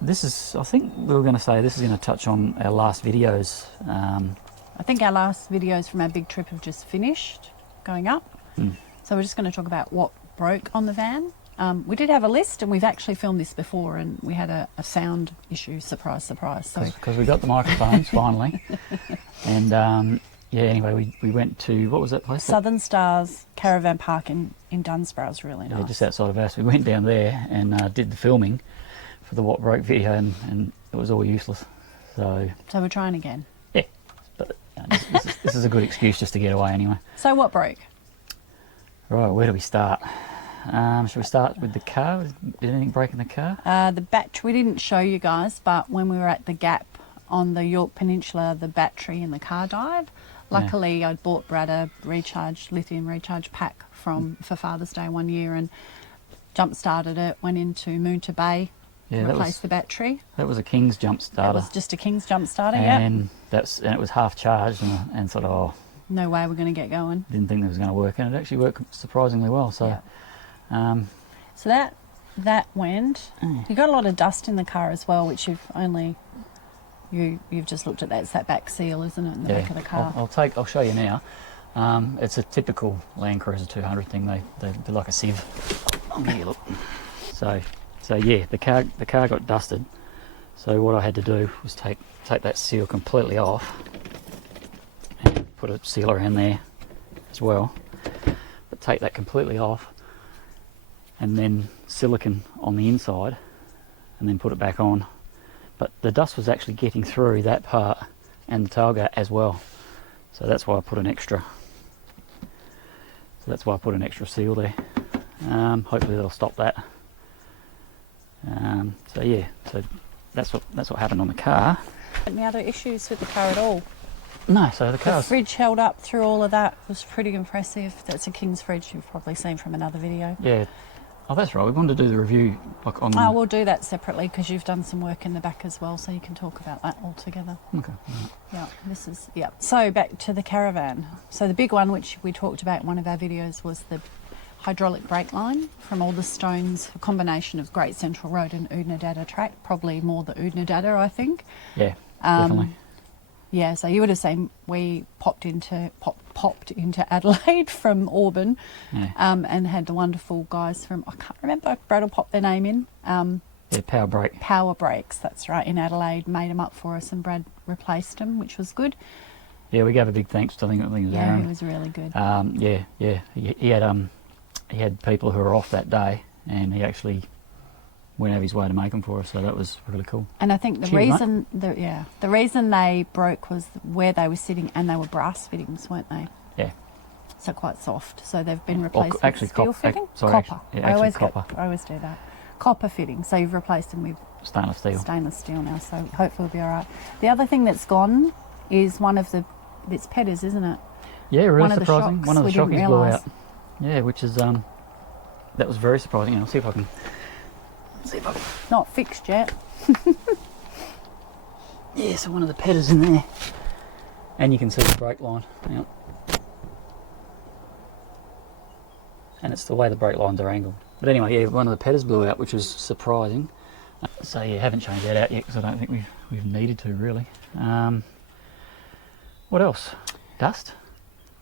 This is, I think we were going to say this is going to touch on our last videos. I think our last videos from our big trip have just finished going up. So we're just going to talk about what broke on the van. We did have a list, and we've actually filmed this before, and we had a sound issue. Surprise, surprise. So because we got the microphones finally, and yeah. Anyway, we went to, what was that place? Southern Stars Caravan Park in Dunsborough. It was really nice. Yeah, just outside of us. We went down there and did the filming for the What Broke video, and it was all useless. So we're trying again. Yeah, but this is a good excuse just to get away anyway. So what broke? Right, where do we start? Should we start with the car? Did anything break in the car? The battery, we didn't show you guys, but when we were at the Gap on the York Peninsula, the battery in the car died. Luckily, I'd bought Brad a lithium recharge pack for Father's Day one year, and jump started it, went into Moonta Bay, replaced the battery. That was a King's jump starter. It was just a King's jump starter, and it was half charged, and sort of no way we're going to get going. Didn't think that was going to work, and it actually worked surprisingly well. So, so that went. You got a lot of dust in the car as well, which you've just looked at that. It's that back seal, isn't it, in the back of the car? I'll show you now. It's a typical Land Cruiser 200 thing. They're like a sieve. I'll give you a look. So yeah, the car got dusted. So what I had to do was take that seal completely off and put a seal around there as well. But take that completely off, and then silicone on the inside, and then put it back on. But the dust was actually getting through that part and the tailgate as well. So that's why I put an extra. Seal there. Hopefully that'll stop that. So yeah, so that's what happened on the car. Any other issues with the car at all? No, so the fridge held up through all of that. It was pretty impressive. That's a King's fridge you've probably seen from another video. Yeah. Oh, that's right. We wanted to do the review on. Oh, we'll do that separately because you've done some work in the back as well, so you can talk about that all together. Okay. Yeah. So back to the Caravan. So the big one, which we talked about in one of our videos, was the hydraulic brake line from all the stones, a combination of Great Central Road and Oodnadatta track, probably more the Oodnadatta, I think. Yeah, definitely. Yeah, so you would have seen we popped into Adelaide from Auburn, and had the wonderful guys from, I can't remember, Brad will pop their name in. Power Brake. Power Brakes, that's right, in Adelaide, made them up for us, and Brad replaced them, which was good. Yeah, we gave a big thanks to I think it was Aaron. Yeah, he was really good. He had people who were off that day, and he actually went out of his way to make them for us, so that was really cool. And I think the reason they broke was where they were sitting, and they were brass fittings, weren't they? Yeah. So quite soft. So they've been replaced with steel fitting. Copper. I always do that. Copper fitting. So you've replaced them with stainless steel now. So hopefully we'll be all right. The other thing that's gone is it's Petters, isn't it? Yeah, really surprising. One of the shockies blew out. Yeah, which is that was very surprising. I'll see if I can. Not fixed yet. Yeah, so one of the Petters in there, and you can see the brake line. Yep. And it's the way the brake lines are angled. But anyway, yeah, one of the Petters blew out, which was surprising. So yeah, haven't changed that out yet because I don't think we've needed to really. What else? Dust?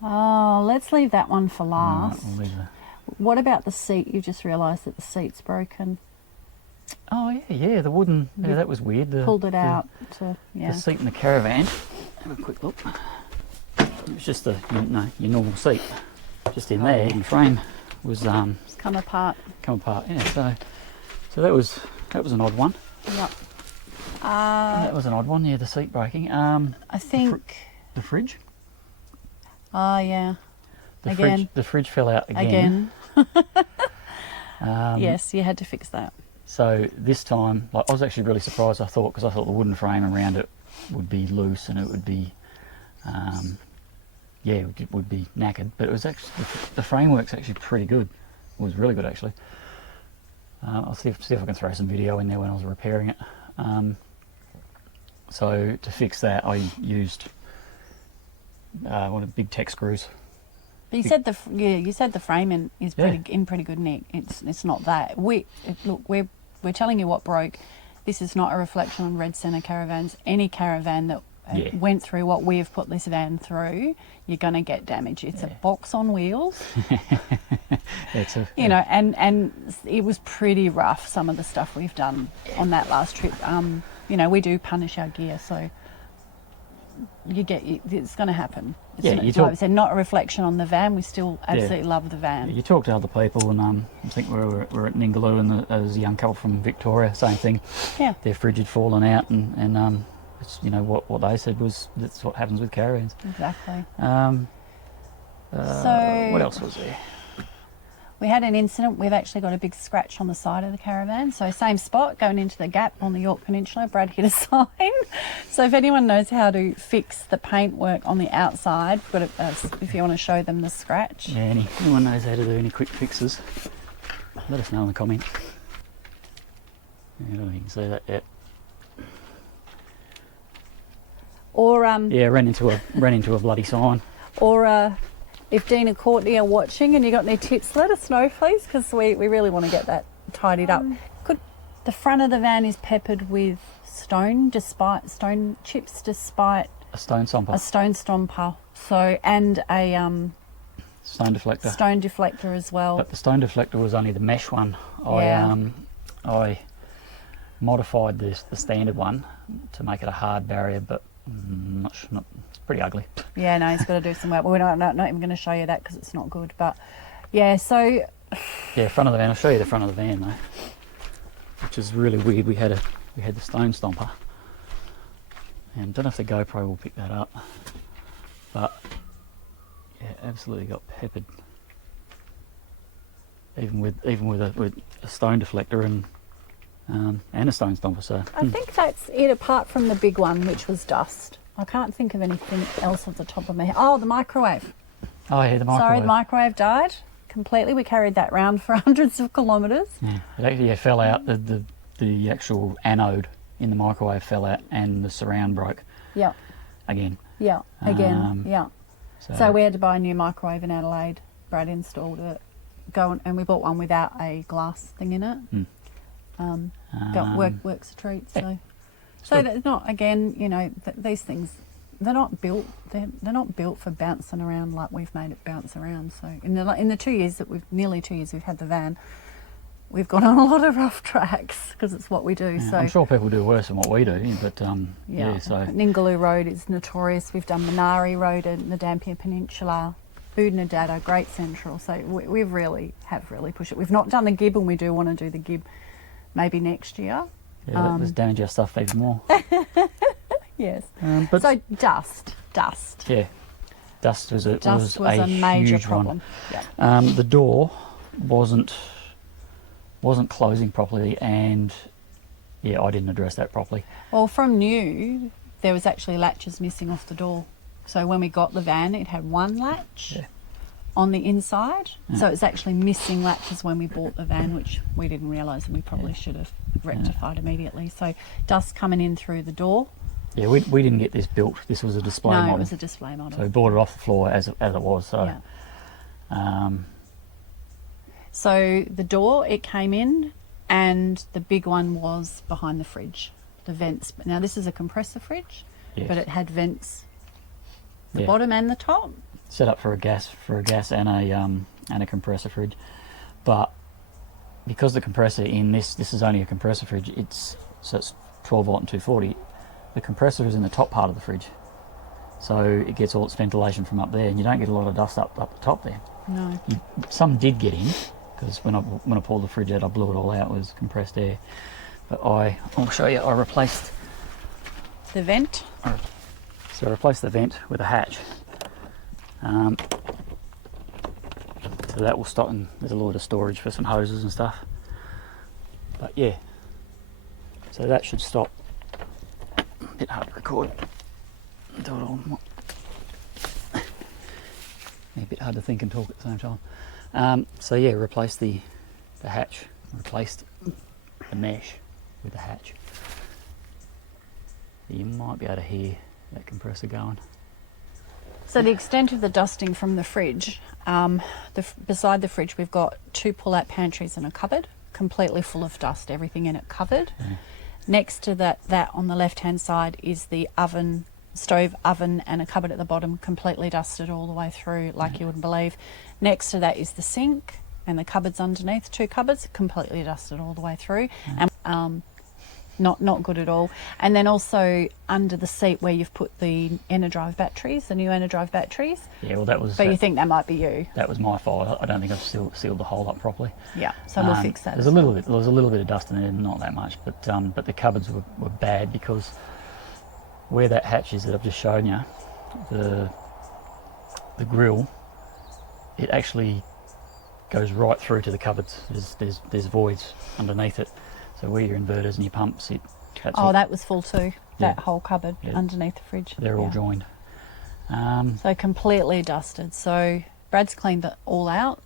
Oh, let's leave that one for last. We'll leave that. What about the seat? You just realised that the seat's broken. Oh yeah, the wooden. Yeah, that was weird. Pulled it out. The seat in the Caravan. Have a quick look. It was just your normal seat, just in there. And the frame was it's come apart. Yeah. So that was an odd one. Yep. That was an odd one. Yeah, the seat breaking. I think the fridge. Oh yeah. The fridge fell out again. Yes, you had to fix that. So this time, I was actually really surprised. because I thought the wooden frame around it would be loose and it would be, it would be knackered. But it was actually the framework's actually pretty good. It was really good actually. I'll see if I can throw some video in there when I was repairing it. So to fix that, I used one of the big tech screws. But you said the framing is in pretty good nick. It's not that. We're telling you what broke, this is not a reflection on Red Centre Caravans. Any caravan that went through what we have put this van through, you're going to get damage. It's a box on wheels. It's a, you know, and it was pretty rough, some of the stuff we've done on that last trip. You know, we do punish our gear, so it's going to happen. It's like I said, not a reflection on the van. We still absolutely love the van. You talk to other people, and I think we're at Ningaloo, and there's a young couple from Victoria, same thing. Yeah, their fridge had fallen out, and it's, you know, what they said was that's what happens with caravans. Exactly. So what else was there? We had an incident. We've actually got a big scratch on the side of the caravan. So same spot, going into the gap on the York Peninsula. Brad hit a sign. So if anyone knows how to fix the paintwork on the outside, we've got if you want to show them the scratch. Yeah, anyone knows how to do any quick fixes, let us know in the comments. I don't know if you can see that yet. Or ran into a bloody sign. Or if Dean and Courtney are watching and you got any tips, let us know, please, because we really want to get that tidied up. The front of the van is peppered with stone chips, despite a stone stomper. A stone stomper. So, and a stone deflector. Stone deflector as well. But the stone deflector was only the mesh one. I modified the standard one to make it a hard barrier, but it's pretty ugly. Yeah, no, he's got to do some work. We're not even going to show you that because it's not good. But yeah, so front of the van. I'll show you the front of the van though, which is really weird. We had the stone stomper, and I don't know if the GoPro will pick that up, but yeah, absolutely got peppered. Even with a stone deflector and a stone stomper. So I think that's it, apart from the big one, which was dust. I can't think of anything else off the top of my head. Oh, the microwave. Oh yeah, the microwave. Sorry, the microwave died completely. We carried that round for hundreds of kilometres. Yeah, it actually fell out. The actual anode in the microwave fell out, and the surround broke. Yeah. Again. Yeah. Again. Yeah. So we had to buy a new microwave in Adelaide. Brad installed it. And we bought one without a glass thing in it. Works a treat. So that's not, again, you know, these things, they're not built for bouncing around like we've made it bounce around. So in the nearly 2 years we've had the van, we've gone on a lot of rough tracks because it's what we do. Yeah, so I'm sure people do worse than what we do, but So Ningaloo Road is notorious. We've done Minari Road in the Dampier Peninsula, Boodnadada, Great Central. So we really have pushed it. We've not done the Gib, and we do want to do the Gib maybe next year. Yeah, let's damage our stuff even more. Yes. But so dust. Yeah, dust was a major huge problem. One. Yeah. The door wasn't closing properly, and I didn't address that properly. Well, from new, there was actually latches missing off the door. So when we got the van, it had one latch on the inside. Yeah. So it's actually missing latches when we bought the van, which we didn't realise, and we probably should have rectified immediately. So dust coming in through the door. Yeah, we didn't get this built. This was a display model. No, it was a display model. So we bought it off the floor as it was. So, so the door, it came in, and the big one was behind the fridge. The vents. Now this is a compressor fridge, but it had vents, the bottom and the top. Set up for a gas and a compressor fridge, but because the compressor in this is only a compressor fridge, it's 12 volt and 240. The compressor is in the top part of the fridge, so it gets all its ventilation from up there, and you don't get a lot of dust up the top there. No. Some did get in, because when I pulled the fridge out, I blew it all out. It was compressed air. But I'll show you. I replaced the vent. So I replaced the vent with a hatch. So that will stop, and there's a lot of storage for some hoses and stuff. But yeah, so that should stop. A bit hard to record. Do it all. A bit hard to think and talk at the same time. So yeah, replaced the hatch. Replaced the mesh with the hatch. You might be able to hear that compressor going. So the extent of the dusting from the fridge, beside the fridge we've got 2 pull-out pantries and a cupboard, completely full of dust, everything in it covered. Next to that on the left-hand side is the oven, stove oven, and a cupboard at the bottom, completely dusted all the way through, like you wouldn't believe. Next to that is the sink and the cupboards underneath, 2 cupboards, completely dusted all the way through, and not good at all. And then also under the seat where you've put the Enerdrive batteries, the new Enerdrive batteries. Yeah, well, that was. But you think that might be you? That was my fault. I don't think I've sealed the hole up properly. Yeah, so we'll fix that. There was a little bit of dust in there, not that much, but the cupboards were bad because where that hatch is that I've just shown you, the grill, it actually goes right through to the cupboards. There's voids underneath it. So where your inverters and your pumps sit. That was full too. That Yeah. whole cupboard Yeah. underneath the fridge. They're all joined. So completely dusted. So Brad's cleaned it all out,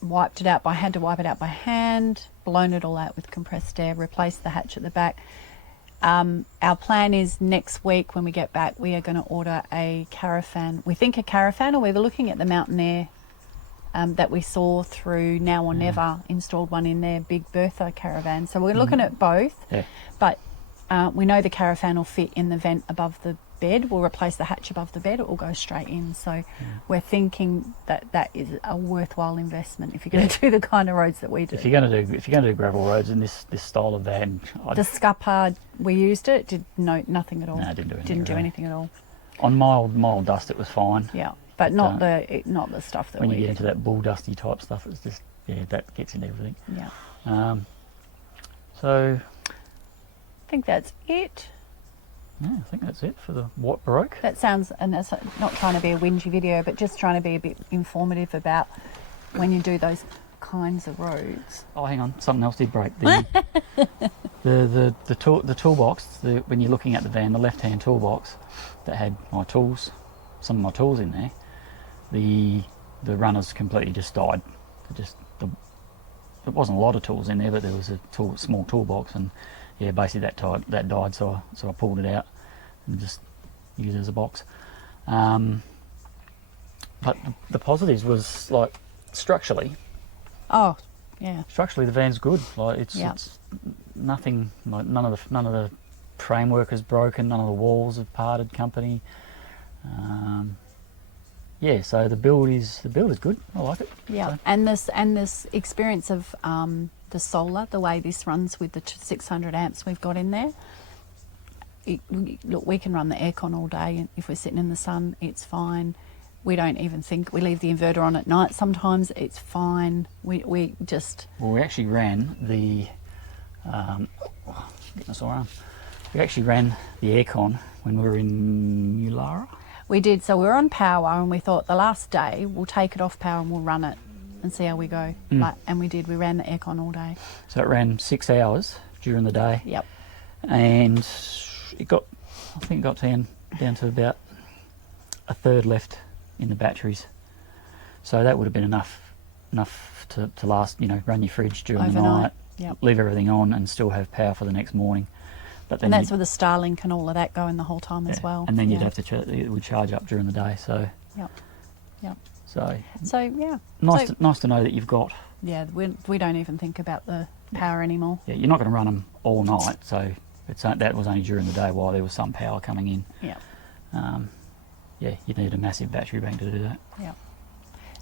wiped it out had to wipe it out by hand, blown it all out with compressed air, replaced the hatch at the back. Our plan is next week when we get back, we are going to order a caravan. We think a caravan, or we were looking at the Mountain Air that we saw through Now or Never, installed one in their Big Bertha caravan. So we're looking at both, but we know the caravan will fit in the vent above the bed. We'll replace the hatch above the bed. It will go straight in. So we're thinking that is a worthwhile investment if you're going to do the kind of roads that we do. If you're going to do gravel roads in this style of van, The scupper, we used it. Did nothing at all. No, it didn't do anything. Didn't do really. anything at all. On mild dust, it was fine. Yeah, but not the stuff that When we you get do. into that bull dusty type stuff, it's just that gets into everything. Yeah. So I think that's it. yeah, I think that's it for the what broke. That sounds, and that's not trying to be a whingy video, but just trying to be a bit informative about when you do those kinds of roads. Oh, hang on, something else did break. The toolbox. When you're looking at the van, the left-hand toolbox that had my tools, some of my tools in there, the runners completely just died. There wasn't a lot of tools in there, but there was a small toolbox, and basically that died. So I pulled it out and just used it as a box. But the positives was like structurally. Oh, yeah. Structurally, the van's good. Like it's nothing. Like none of the framework is broken. None of the walls have parted company. So the build is good. I like it. Yeah, So. and this experience of the solar, the way this runs with the 600 amps we've got in there. Look, we can run the aircon all day, and if we're sitting in the sun, it's fine. We don't even think. We leave the inverter on at night. Sometimes it's fine. We just. Well, we actually ran the. Getting a sore arm. We actually ran the aircon when we were in Ulara. We did. So we were on power, and we thought the last day we'll take it off power and we'll run it and see how we go. And we did. We ran the aircon all day. So it ran 6 hours during the day. Yep. And it got down to about a third left in the batteries. So that would have been enough to last. Run your fridge during the night, leave everything on, and still have power for the next morning. But then that's with the Starlink and all of that going the whole time as well. And then you'd have to it would charge up during the day. So Yep. So yeah. Nice to know that you've got. Yeah, we don't even think about the power anymore. Yeah, you're not going to run them all night, so that was only during the day while there was some power coming in. Yeah. You need a massive battery bank to do that. Yeah.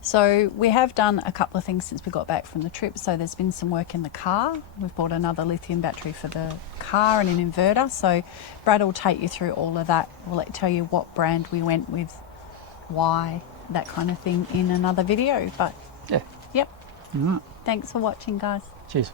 So we have done a couple of things since we got back from the trip. So there's been some work in the car. We've bought another lithium battery for the car and an inverter. So Brad will take you through all of that. We'll tell you what brand we went with, why, that kind of thing in another video. But yeah. Yep. Thanks for watching, guys. Cheers.